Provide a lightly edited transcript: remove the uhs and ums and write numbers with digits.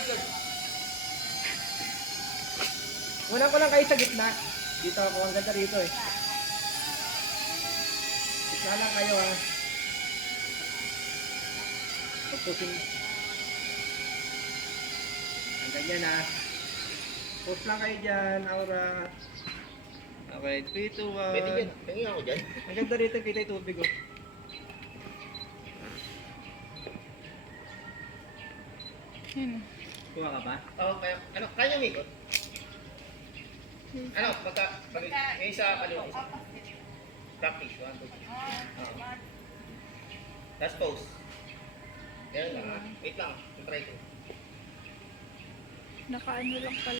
laglag. Una ko lang kayo sa gitna. Dito ako, ang ganda rito eh. Gitna lang kayo ha. Pagpusin. Ang ganyan ha. Post lang kayo dyan, Aura. Okay, 3, 2, 1. Pwede yan. Tingin ako dyan. Ang ganda rito, kita yung tubig oh. Kuha ka ba? Oo, kaya, ano, kaya mo ikot? Ano, yung isa, practice, 1, 2, 3. Oo. Last pose. Ganyan lang ha. Wait lang, try ko. Nakaano lang pala.